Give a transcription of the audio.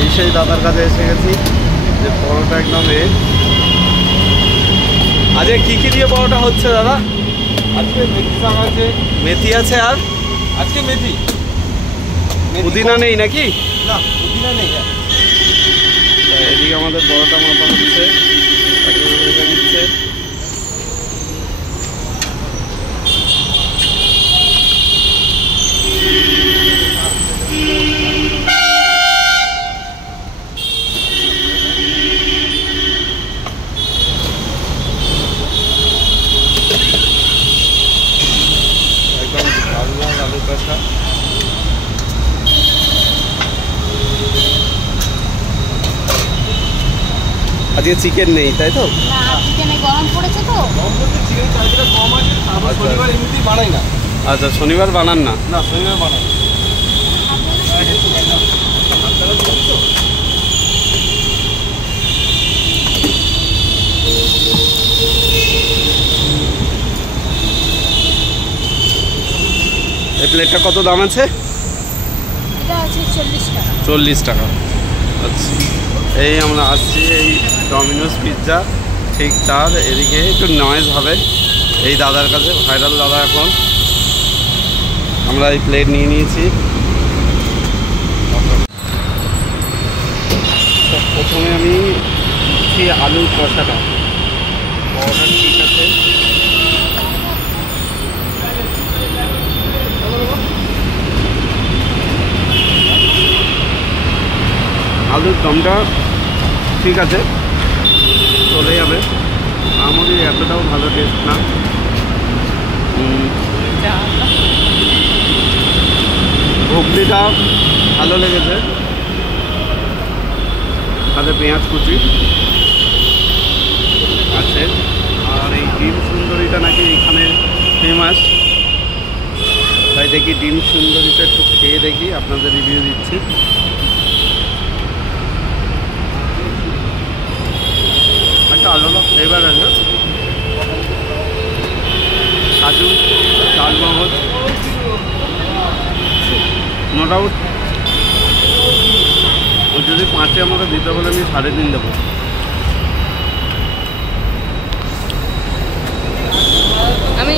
এই সেই দাদার কাছে এসে গেছি, যে পরোটা একদম আজকে কি দিয়ে পরোটা হচ্ছে দাদা? আজকে মেথি শাক আছে, মেথি আছে, আর আজকে মেথি পুদিনা নেই নাকি? না, পুদিনা নেই। এদিকে আমাদের পরোটা মাপা হচ্ছে, রেখে দিচ্ছে। একদম ঝাল ঝাল আলু কষা। আজকে চিকেন নেই, তাই তো? না, চিকেনে গরম পড়েছে তো। চিকেন চাহিদা কম আছে, আবার শনিবার এমনিতেই বানাই না। আচ্ছা, শনিবার বানান না? না, শনিবার বানাই। এই প্লেটটা কত দাম আছে? এটা আছে 40 টাকা। 40 টাকা। আচ্ছা, এই আমরা আসছি এই ডমিনোস পিৎজা, ঠিক তার এদিকে একটু নয়েজ হবে এই দাদার কাছে, ভাইরাল দাদা। এখন আমরা এই প্লেট নিয়ে নিয়েছি। প্রথমে আমি আলু কষাটা, পরোটা ঠিক আছে। আলুর দমটা ঠিক আছে, চলে যাবে। আমাদের এতটাও ভালো টেস্ট না। ঘুগনিটা ভালো লেগেছে, সাথে পেঁয়াজ কুচি আছে। আর এই ডিম সুন্দরীটা নাকি এখানে ফেমাস, তাই দেখি ডিম সুন্দরীটা একটু খেয়ে দেখি, আপনাদের রিভিউ দিচ্ছি। একটা আলাদা ফ্লেভার আছে, কাজু, চালমগজ, নো ডাউট। যদি 5-এ আমাকে দিতে বলে আমি 3.5 দেবো। আমি